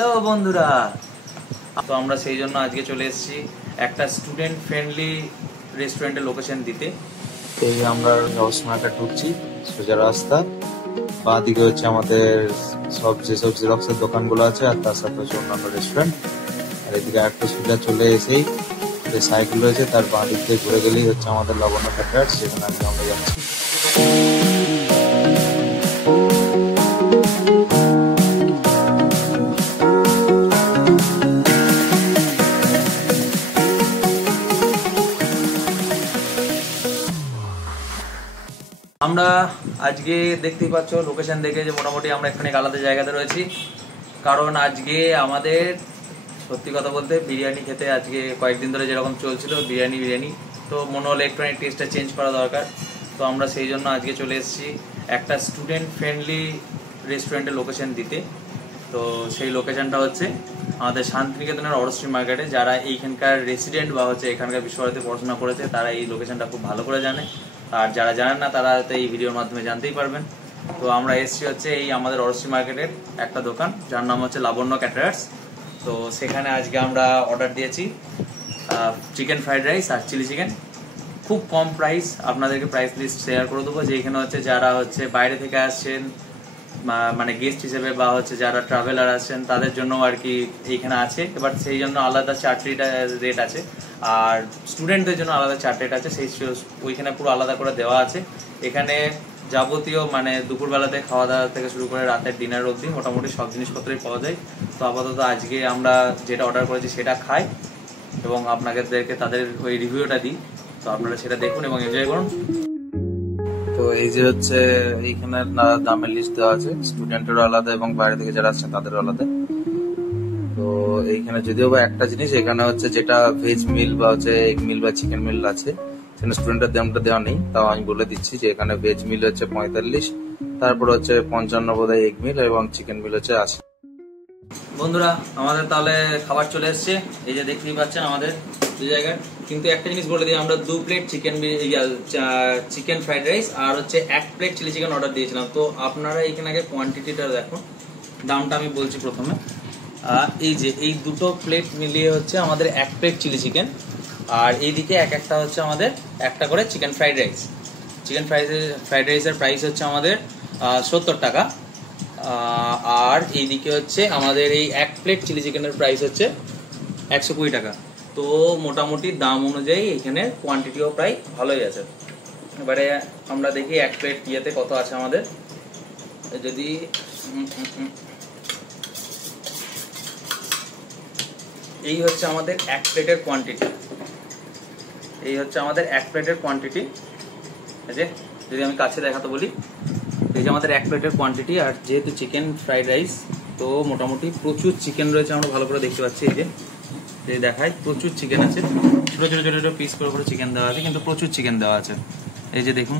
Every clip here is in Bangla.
হ্যালো বন্ধুরা, তো আমরা সেই জন্য আজকে চলে এসেছি একটা স্টুডেন্ট ফ্রেন্ডলি রেস্টুরেন্টের লোকেশন দিতে। এই আমরা হাউস মার্কেট ঢুকছি, সোজা রাস্তা, বাঁ দিকে হচ্ছে আমাদের যেসব জেরক্সের দোকানগুলো আছে, আর তার সাথে হচ্ছে অন্যান্য রেস্টুরেন্ট। আর এদিকে একটা সোজা চলে এসেই যে সাইকেল রয়েছে তার বাঁ দিক দিয়ে ঘুরে গেলেই হচ্ছে আমাদের লাবণ্য ক্যাটারার্স, সেখানে আজকে আমরা যাচ্ছি। আমরা আজকে দেখতেই পাচ্ছ লোকেশন দেখে যে মোটামুটি আমরা এখানে আলাদা জায়গাতে রয়েছি, কারণ আজকে আমাদের সত্যি কথা বলতে বিরিয়ানি খেতে আজকে কয়েকদিন ধরে যেরকম চলছিল বিরিয়ানি তো মনে হলো একটুখানি টেস্টটা চেঞ্জ করা দরকার। তো আমরা সেই জন্য আজকে চলে এসেছি একটা স্টুডেন্ট ফ্রেন্ডলি রেস্টুরেন্টের লোকেশন দিতে। তো সেই লোকেশনটা হচ্ছে আমাদের শান্তিনিকেতনের অরশ্রী মার্কেটে। যারা এইখানকার রেসিডেন্ট বা হচ্ছে এখানকার বিশ্বভারতীতে পড়াশোনা করেছে তারা এই লোকেশনটা খুব ভালো করে জানে, আর যারা জানেন না তারা হয়তো এই ভিডিওর মাধ্যমে জানতেই পারবেন। তো আমরা এসেছি হচ্ছে এই আমাদের অরশ্রী মার্কেটের একটা দোকান যার নাম হচ্ছে লাবণ্য ক্যাটারার্স। তো সেখানে আজকে আমরা অর্ডার দিয়েছি চিকেন ফ্রাইড রাইস আর চিলি চিকেন। খুব কম প্রাইস, আপনাদেরকে প্রাইস লিস্ট শেয়ার করে দেবো, যে এখানে হচ্ছে যারা হচ্ছে বাইরে থেকে আসছেন মানে গেস্ট হিসেবে বা হচ্ছে যারা ট্রাভেলার আসছেন তাদের জন্য আর কি এইখানে আছে। এবার সেই জন্য আলাদা চার্টরিটা রেট আছে, আর স্টুডেন্টদের জন্য আলাদা চার্ট রেট আছে, সেই ওইখানে পুরো আলাদা করে দেওয়া আছে। এখানে যাবতীয় মানে দুপুরবেলাতে খাওয়া দাওয়া থেকে শুরু করে রাতের ডিনার অবধি মোটামুটি সব জিনিসপত্রই পাওয়া যায়। তো আপাতত আজকে আমরা যেটা অর্ডার করেছি সেটা খাই এবং আপনাদেরকে তাদের ওই রিভিউটা দিই। তো আপনারা সেটা দেখুন এবং এনজয় করুন। তো এই যে হচ্ছে এইখানে দামের লিস্ট দেওয়া আছে, স্টুডেন্টেরও আলাদা এবং বাইরে থেকে যারা আসছেন তাদেরও আলাদা। তো এইখানে যদিও বা একটা জিনিস, এখানে হচ্ছে যেটা ভেজ মিল বা হচ্ছে এগ মিল বা চিকেন মিল আছে সেখানে স্টুডেন্টের দামটা দেওয়া নেই, তাও আমি বলে দিচ্ছি যে এখানে ভেজ মিল হচ্ছে 45, তারপর হচ্ছে 55 বোধহয় এগ মিল এবং চিকেন মিল হচ্ছে 80। বন্ধুরা আমাদের তাহলে খাবার চলে এসছে, এই যে দেখতেই পাচ্ছেন আমাদের দু জায়গায়। কিন্তু একটা জিনিস বলে দিই, আমরা 2 প্লেট চিকেন ফ্রাইড রাইস আর হচ্ছে 1 প্লেট চিলি চিকেন অর্ডার দিয়েছিলাম। তো আপনারা এখানে আগে কোয়ান্টিটিটা দেখুন, দামটা আমি বলছি প্রথমে। এই যে এই দুটো প্লেট মিলিয়ে হচ্ছে আমাদের 1 প্লেট চিলি চিকেন, আর এইদিকে একটা হচ্ছে আমাদের একটা করে chicken fried rice. Chicken fried রাইসের প্রাইস হচ্ছে আমাদের 70 টাকা, আর এইদিকে হচ্ছে আমাদের এই 1 প্লেট চিলি চিকেনের প্রাইস হচ্ছে 120 টাকা। তো মোটামুটি দাম অনুযায়ী এখানে কোয়ান্টিটিও প্রায় ভালোই আছে। এবারে আমরা দেখি 1 প্লেট ইয়েতে কত আছে আমাদের। যদি এই হচ্ছে আমাদের 1 প্লেটের কোয়ান্টিটি, এই হচ্ছে আমাদের 1 প্লেটের কোয়ান্টিটি। যদি আমি কাছে দেখাতে বলি, এই যে আমাদের 1 প্লেটের কোয়ান্টিটি। আর যেহেতু চিকেন ফ্রাইড রাইস তো মোটামুটি প্রচুর চিকেন রয়েছে, আমরা ভালো করে দেখতে পাচ্ছি। এই যে দেখায় প্রচুর চিকেন আছে, ছোট ছোট ছোট ছোট পিস করে করে চিকেন দেওয়া আছে, কিন্তু প্রচুর চিকেন দেওয়া আছে। এই যে দেখুন,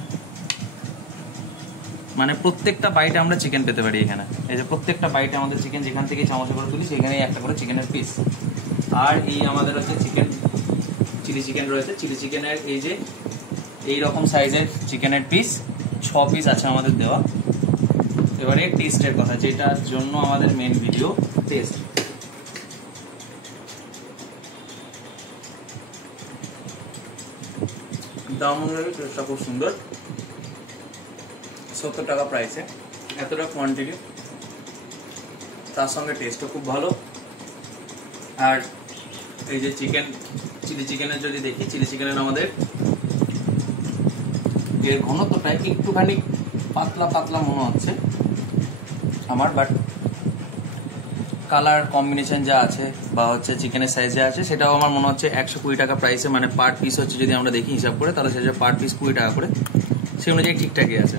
মানে প্রত্যেকটা বাইটে আমরা চিকেন পেতে পারি এখানে। এই যে প্রত্যেকটা বাইটে আমাদের চিকেন, যেখান থেকে চামচে করে তুলি সেখানেই একটা করে চিকেনের পিস। আর এই আমাদের হচ্ছে চিলি চিকেন রয়েছে। চিলি চিকেনের এই যে এই রকম সাইজের চিকেনের পিস 6 পিস আছে আমাদের দেওয়া। এবারে টেস্টের কথা, যেটার জন্য আমাদের মেন ভিডিও, টেস্ট। দাম অনুযায়ী টেস্টটা খুব সুন্দর, 70 টাকা প্রাইসে এতটা কোয়ান্টিটি, তার সঙ্গে টেস্টও খুব ভালো। আর এই যে চিলি চিকেনের যদি দেখি, চিলি চিকেনের আমাদের এর ঘনত্বটা একটুখানি পাতলা পাতলা মনে হচ্ছে আমার, বাট কালার কম্বিনেশন যা আছে বা হচ্ছে চিকেনের সাইজ যা আছে সেটাও আমার মনে হচ্ছে 120 টাকা প্রাইসে, মানে পার পিস হচ্ছে যদি আমরা দেখি হিসাব করে তাহলে সেটা পার পিস 20 টাকা করে, সেই অনুযায়ী ঠিকঠাকই আছে।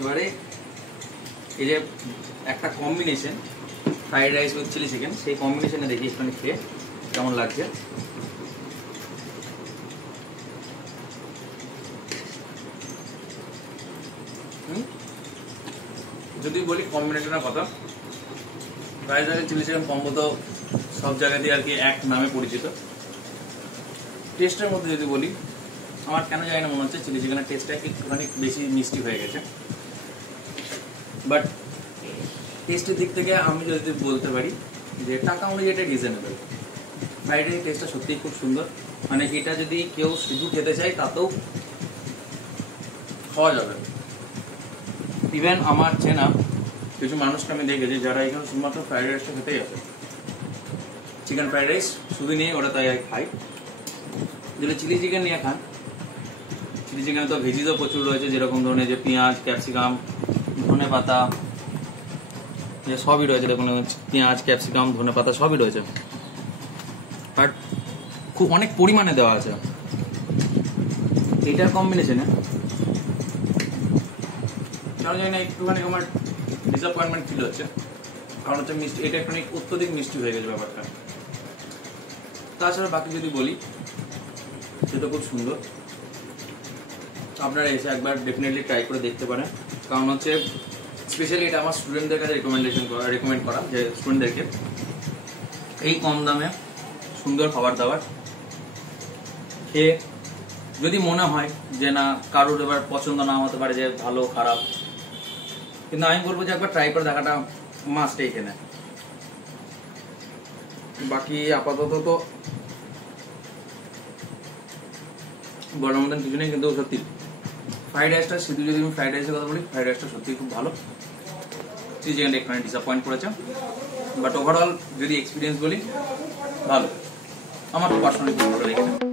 এবারে এই যে একটা combination fried rice with chilli chicken, সেই কম্বিনেশনে দেখি একটুখানি খেয়ে কেমন লাগছে। যদি বলি কম্বিনেশনের কথা, fried rice chilli chicken combo তো সব জায়গাতেই আর কি এক নামে পরিচিত। টেস্টের মধ্যে যদি বলি, আমার কেন জানি না মনে হচ্ছে চিলি চিকেনের টেস্টটা একটুখানি বেশি মিষ্টি হয়ে গেছে, বাট টেস্টের দিক থেকে আমি যদি বলতে পারি যে টাকা অনুযায়ী এটা রিজনেবল। ফ্রাইড রাইস টেস্টটা সত্যিই খুব সুন্দর, মানে এটা যদি কেউ শুধু খেতে চায় তাতেও খাওয়া যাবে। ইভেন আমার চেনা কিছু মানুষকে আমি দেখেছি যারা এখানে শুধুমাত্র ফ্রাইড রাইসটা খেতেই আসে, চিকেন ফ্রাইড রাইস শুধু নিয়ে ওরা তাই খায়। যদি চিলি চিকেন নিয়ে খান, চিলি চিকেনে তো ভেজিসও প্রচুর রয়েছে, যেরকম ধরনের যে পেঁয়াজ, ক্যাপসিকাম, ধনে পাতা, সবই রয়েছে। দেখুন পেঁয়াজ, ক্যাপসিকাম, ধনে পাতা সবই রয়েছে, বাট খুব অনেক পরিমাণে দেওয়া আছে। এটার কম্বিনেশনে কারণ জানি না একটুখানি আমার ডিসঅ্যাপয়েন্টমেন্ট ফিল হচ্ছে, কারণ হচ্ছে মিষ্টি, এটা একটু অত্যধিক মিষ্টি হয়ে গেছে ব্যাপারটা। তাছাড়া বাকি যদি বলি সেটা খুব সুন্দর, আপনারা এসে একবার ডেফিনেটলি ট্রাই করে দেখতে পারেন। কারণ হচ্ছে স্পেশালি এটা আমার স্টুডেন্টদের কাছে রেকমেন্ড করা, যে স্টুডেন্টদেরকে এই কম দামে সুন্দর খাবার দাবার খেয়ে যদি মনে হয় যে না কারোর এবার পছন্দ না হতে পারে যে ভালো খারাপ, কিন্তু আমি বলবো যে একবার ট্রাই করে দেখাটা মাস্ট এখানে। বাকি আপাতত তো বলার মতন কিছু নেই, কিন্তু সত্যি ফ্রাইড রাইসটা শুধু যদি আমি ফ্রাইড রাইসের কথা বলি, ফ্রাইড রাইসটা সত্যি খুব ভালো। চিলি চিকেনটা একটু ডিসঅ্যাপয়েন্ট করেছে, বাট ওভারঅল যদি এক্সপিরিয়েন্স বলি ভালো, আমার তো পার্সোনালি খুব ভালো লেগেছে।